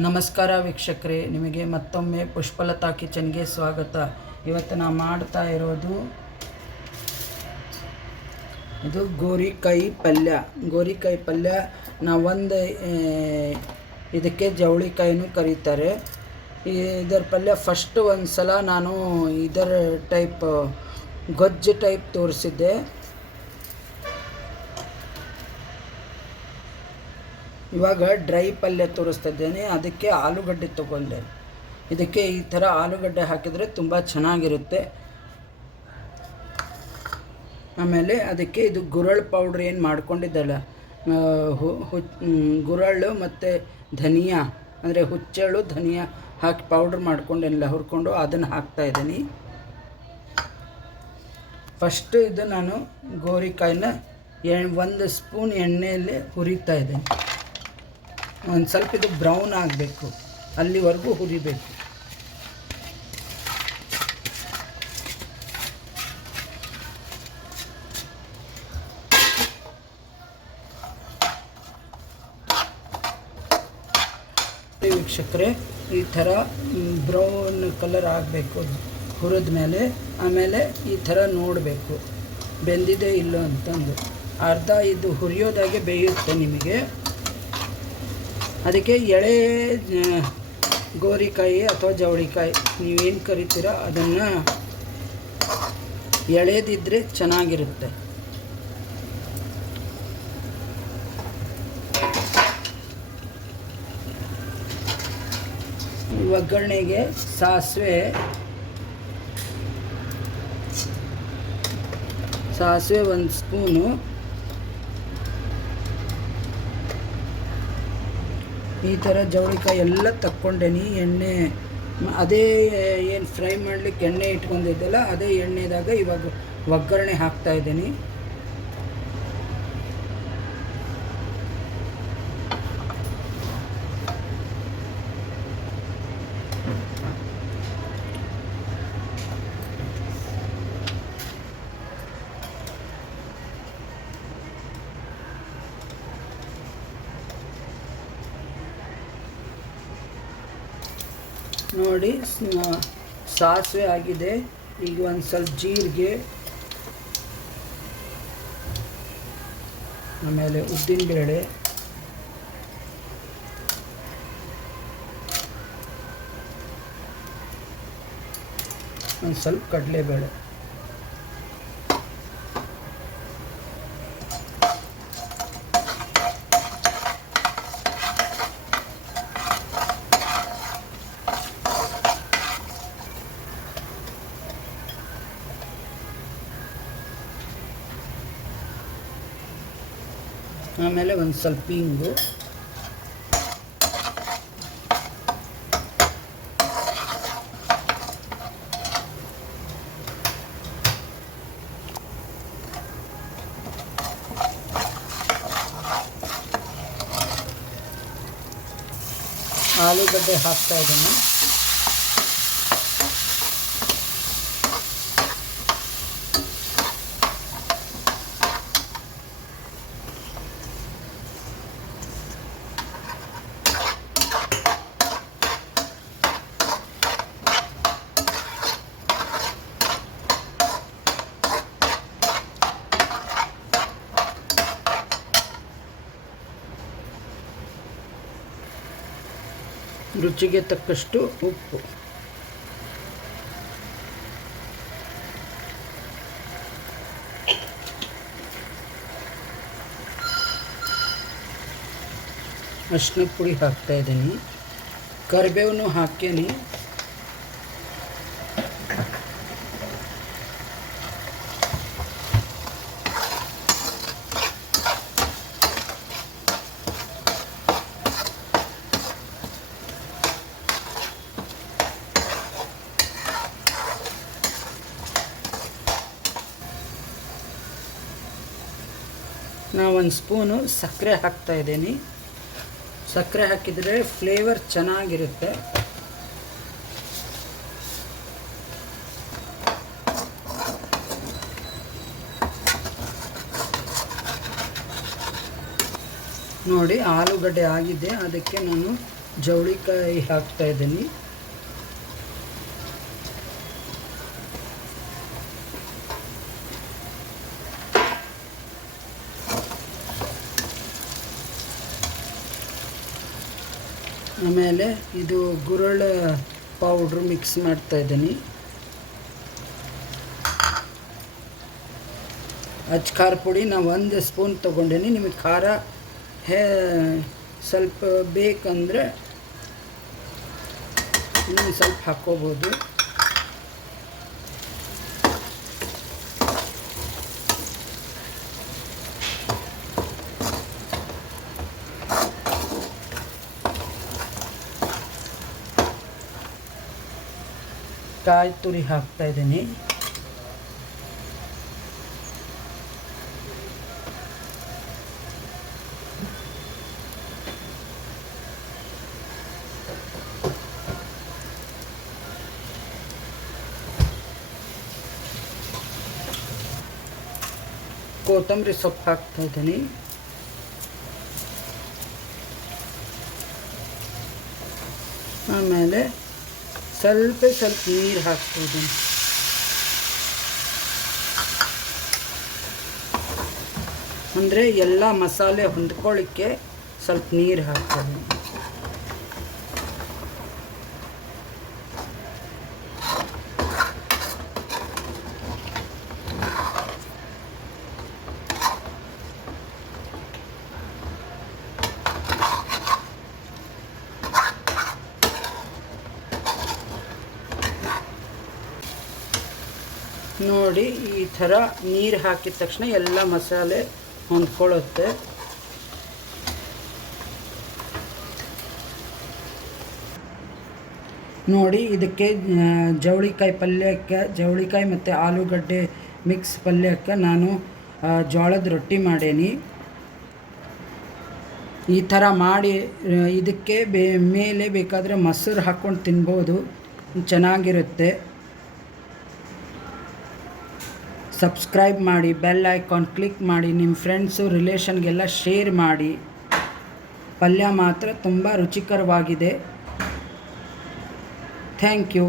ನಮಸ್ಕಾರ ವೀಕ್ಷಕರೇ, ನಿಮಗೆ ಮತ್ತೊಮ್ಮೆ ಪುಷ್ಪಲತಾ ಕಿಚನ್ಗೆ ಸ್ವಾಗತ. ಇವತ್ತು ನಾನು ಮಾಡ್ತಾ ಇರೋದು ಇದು ಗೋರಿಕಾಯಿ ಪಲ್ಯ. ನಾವೊಂದು ಇದಕ್ಕೆ ಜವಳಿಕಾಯಿನೂ ಕರೀತಾರೆ. ಇದರ ಪಲ್ಯ ಫಸ್ಟ್ ಒಂದು ಸಲ ನಾನು ಇದರ ಟೈಪ್ ಗೊಜ್ಜು ಟೈಪ್ ತೋರಿಸಿದ್ದೆ. ಇವಾಗ ಡ್ರೈ ಪಲ್ಯ ತೋರಿಸ್ತಾ ಇದ್ದೇನೆ. ಅದಕ್ಕೆ ಆಲೂಗಡ್ಡೆ ತೊಗೊಂಡೆ. ಇದಕ್ಕೆ ಈ ಥರ ಆಲೂಗಡ್ಡೆ ಹಾಕಿದರೆ ತುಂಬ ಚೆನ್ನಾಗಿರುತ್ತೆ. ಆಮೇಲೆ ಅದಕ್ಕೆ ಇದು ಗುರಳ್ ಪೌಡ್ರ್ ಏನು ಮಾಡ್ಕೊಂಡಿದ್ದಲ್ಲ, ಗುರಳ್ಳು ಮತ್ತು ಧನಿಯಾ ಅಂದರೆ ಹುಚ್ಚೆಳ್ಳು ಧನಿಯಾ ಹಾಕಿ ಪೌಡ್ರ್ ಮಾಡ್ಕೊಂಡೆಲ್ಲ ಹುರ್ಕೊಂಡು ಅದನ್ನು ಹಾಕ್ತಾಯಿದ್ದೀನಿ. ಫಸ್ಟು ಇದು ನಾನು ಗೋರಿಕಾಯಿನ 1 ಸ್ಪೂನ್ ಎಣ್ಣೆಯಲ್ಲಿ ಹುರಿತಾ ಇದ್ದೀನಿ. ಒಂದು ಸ್ವಲ್ಪ ಇದು ಬ್ರೌನ್ ಆಗಬೇಕು, ಅಲ್ಲಿವರೆಗೂ ಹುರಿಬೇಕು. ವೀಕ್ಷಕರೇ, ಈ ಥರ ಬ್ರೌನ್ ಕಲರ್ ಆಗಬೇಕು ಹುರಿದ ಮೇಲೆ. ಆಮೇಲೆ ಈ ಥರ ನೋಡಬೇಕು ಬೆಂದಿದೆ ಇಲ್ಲೋ ಅಂತಂದು. ಅರ್ಧ ಇದು ಹುರಿಯೋದಾಗೆ ಬೇಯುತ್ತೆ ನಿಮಗೆ. ಅದಕ್ಕೆ ಎಳೆ ಗೋರಿಕಾಯಿ ಅಥವಾ ಜವಳಿಕಾಯಿ ನೀವೇನು ಕರಿತೀರ ಅದನ್ನು ಎಳೆದಿದ್ದರೆ ಚೆನ್ನಾಗಿರುತ್ತೆ. ಒಗ್ಗರಣೆಗೆ ಸಾಸಿವೆ 1 ಸ್ಪೂನು, ಈ ಥರ ಜವಳಿಕಾಯಿ ಎಲ್ಲ ತಕ್ಕೊಂಡೇನಿ. ಎಣ್ಣೆ ಅದೇ ಏನು ಫ್ರೈ ಮಾಡಲಿಕ್ಕೆ ಎಣ್ಣೆ ಇಟ್ಕೊಂಡಿದ್ದಲ್ಲ, ಅದೇ ಎಣ್ಣೆದಾಗ ಇವಾಗ ಒಗ್ಗರಣೆ ಹಾಕ್ತಾಯಿದ್ದೀನಿ. ನೋಡಿ, ಸಾಸಿವೆ ಆಗಿದೆ. ಈಗ ಒಂದು ಸ್ವಲ್ಪ ಜೀರಿಗೆ, ಆಮೇಲೆ ಉದ್ದಿನಬೇಳೆ, ಒಂದು ಸ್ವಲ್ಪ ಕಡಲೆಬೇಳೆ, ಆಮೇಲೆ ಒಂದು ಸ್ವಲ್ಪ ಹಿಂಗು, ಆಲೂಗಡ್ಡೆ ಹಾಕ್ತಾ ಇದ್ದೀನಿ. ರುಚಿಗೆ ತಕ್ಕಷ್ಟು ಉಪ್ಪು, ಅರಿಶಿನ ಪುಡಿ ಹಾಕ್ತಾ ಇದ್ದೀನಿ. ಕರಿಬೇವನ್ನು ಹಾಕೇನಿ. ನಾ 1 ಸ್ಪೂನು ಸಕ್ಕರೆ ಹಾಕ್ತಾ ಇದ್ದೀನಿ. ಸಕ್ಕರೆ ಹಾಕಿದರೆ ಫ್ಲೇವರ್ ಚೆನ್ನಾಗಿರುತ್ತೆ. ನೋಡಿ, ಆಲೂಗಡ್ಡೆ ಆಗಿದೆ. ಅದಕ್ಕೆ ನಾನು ಜವಳಿಕಾಯಿ ಹಾಕ್ತಾಯಿದ್ದೀನಿ. ಆಮೇಲೆ ಇದು ಗುರಳ ಪೌಡ್ರು ಮಿಕ್ಸ್ ಮಾಡ್ತಾಯಿದ್ದೀನಿ. ಖಾರ ಪುಡಿ ನಾವು 1 ಸ್ಪೂನ್ ತೊಗೊಂಡೇನಿ. ನಿಮಗೆ ಖಾರ ಸ್ವಲ್ಪ ಬೇಕಂದರೆ ಇನ್ನೂ ಸ್ವಲ್ಪ ಹಾಕ್ಕೋಬೋದು. ಕಾಯಿ ತುರಿ ಹಾಕ್ತಾಯಿದ್ದೀನಿ. ಕೊತ್ತಂಬರಿ ಸೊಪ್ಪು ಹಾಕ್ತಾಯಿದ್ದೀನಿ. ಆಮೇಲೆ ಸ್ವಲ್ಪ ನೀರು ಹಾಕ್ತಾಯಿದ್ದೀನಿ. ಅಂದರೆ ಎಲ್ಲ ಮಸಾಲೆ ಹೊಂದ್ಕೊಳ್ಳಿಕ್ಕೆ ಸ್ವಲ್ಪ ನೀರು ಹಾಕ್ತಾಯಿದ್ದೀನಿ. ನೋಡಿ, ಈ ಥರ ನೀರು ಹಾಕಿದ ತಕ್ಷಣ ಎಲ್ಲ ಮಸಾಲೆ ಹೊಂದ್ಕೊಳ್ಳುತ್ತೆ. ನೋಡಿ, ಇದಕ್ಕೆ ಜವಳಿಕಾಯಿ ಮತ್ತು ಆಲೂಗಡ್ಡೆ ಮಿಕ್ಸ್ ಪಲ್ಯಕ್ಕೆ ನಾನು ಜೋಳದ ರೊಟ್ಟಿ ಮಾಡೇನಿ. ಈ ಥರ ಮಾಡಿ ಇದಕ್ಕೆ ಮೇಲೆ ಬೇಕಾದರೆ ಮೊಸರು ಹಾಕ್ಕೊಂಡು ತಿನ್ಬೋದು, ಚೆನ್ನಾಗಿರುತ್ತೆ. ಸಬ್ಸ್ಕ್ರೈಬ್ ಮಾಡಿ, ಬೆಲ್ ಐಕಾನ್ ಕ್ಲಿಕ್ ಮಾಡಿ, ನಿಮ್ಮ ಫ್ರೆಂಡ್ಸು ರಿಲೇಷನ್ಗೆಲ್ಲ ಶೇರ್ ಮಾಡಿ. ಪಲ್ಯ ಮಾತ್ರ ತುಂಬ ರುಚಿಕರವಾಗಿದೆ. Thank you.